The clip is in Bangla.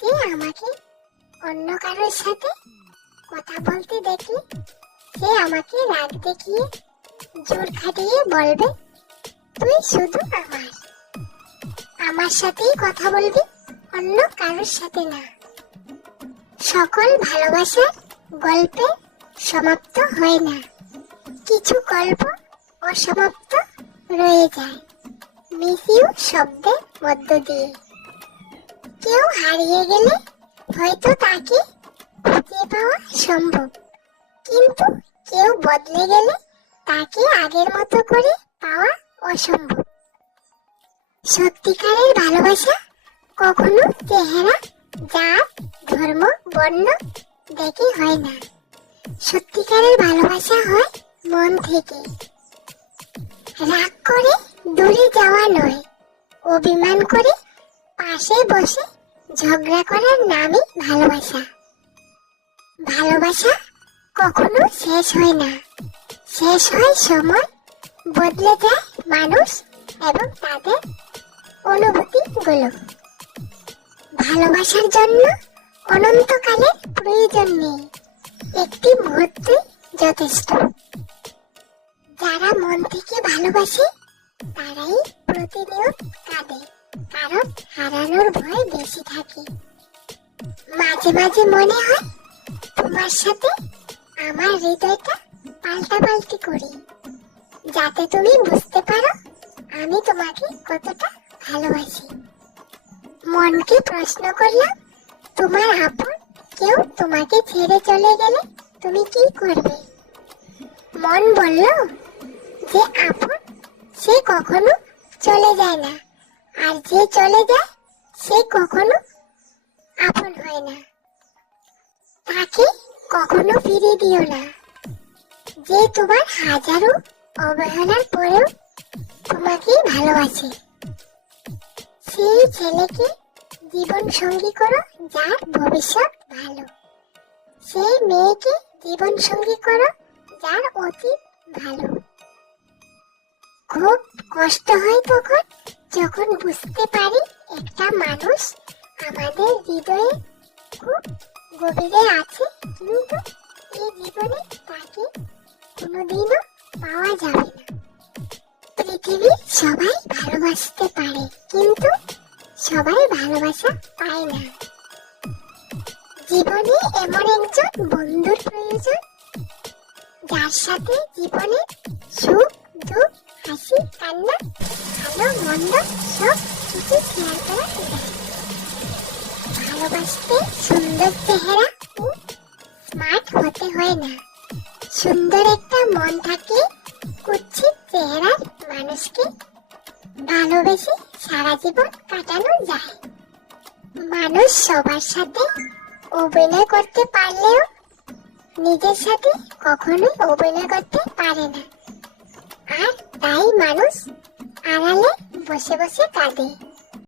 যে আমাকে অন্য কারোর সাথে কথা বলতে দেখলে সে আমাকে রাগ দেখিয়ে জোর খাটিয়ে বলবে, তুই শুধু আমার সাথেই কথা বলবি, অন্য কারোর সাথে না। সকল ভালোবাসার গল্পে সমাপ্ত হয় না, কিছু গল্প অসমাপ্ত রয়ে যায় মিস ইউ শব্দের মধ্য দিয়ে। কেউ হারিয়ে গেলে হয়তো তাকে খুঁজে পাওয়া সম্ভব, কিন্তু কেউ বদলে গেলে তাকে আগের মতো করে পাওয়া অসম্ভব। সত্যিকারের ভালোবাসা কখনো চেহারা, জাত, ধর্ম, বর্ণ দেখে হয় না। সত্যিকারের ভালোবাসা হয় মন থেকে। রাগ করে দূরে যাওয়া নয়, অভিমান করে পাশে বসে ঝগড়া করার নামই ভালোবাসা। ভালোবাসা কখনো শেষ হয় না, শেষ হয় সময়, বদলে যায় মানুষ এবং তাদের অনুভূতিগুলো। ভালোবাসার জন্য অনন্তকালের প্রয়োজন নেই, একটি মুহূর্ত যথেষ্ট। যারা মন থেকে ভালোবাসে তারাই প্রতিনিয়ত কাঁদে, কারণ হারানোর ভয় বেশি থাকে। মাঝে মাঝে মনে হয় তোমার সাথে আমার হৃদয়টা পাল্টাপাল্টি করি, যাতে তুমি বুঝতে পারো আমি তোমাকে কতটা ভালোবাসি। মনকে প্রশ্ন করলাম, তোমার আপন কেউ তোমাকে ছেড়ে চলে গেলে তুমি কি করবে? মন বলল যে আপন সে কখনো চলে যায় না, আর যে চলে যায় সে কখনো আপন হয় না। তাকে কখনো ফিরিয়ে দিও না, যে তোমার হাজারো অবহেলার পরেও তোমাকে ভালোবাসে। সেই ছেলেকে জীবন সঙ্গী করো যার ভবিষ্যৎ ভালো, সেই মেয়েকে জীবন সঙ্গী করো যার অতীত ভালো। খুব কষ্ট হয় তখন যখন বুঝতে পারি একটা মানুষ আমাদের হৃদয়ে খুব গভীরে আছে, কিন্তু এই জীবনে তাকে কোনোদিনও পাওয়া যাবে না। পৃথিবীর সবাই ভালোবাসতে পারে, কিন্তু সবাই ভালোবাসা পায় না। জীবনে এমন একজন বন্ধুর প্রয়োজন, যার সাথে জীবনের সুখ দুঃখ, হাসি কান্না, ভালো মন্দ সব কিছু শেয়ার করা যায়। ভালোবাসতে সুন্দর চেহারা ও স্মার্ট হতে হয় না, সুন্দর একটা মন থাকলে কুৎসিত চেহারার মানুষকে ভালোবেসে সারা জীবন কাটানো যায়। মানুষ সবার সাথে অভিনয় করতে পারলেও নিজের সাথে কখনোই অভিনয় করতে পারে না, আর তাই মানুষ আড়ালে বসে বসে কাঁদে।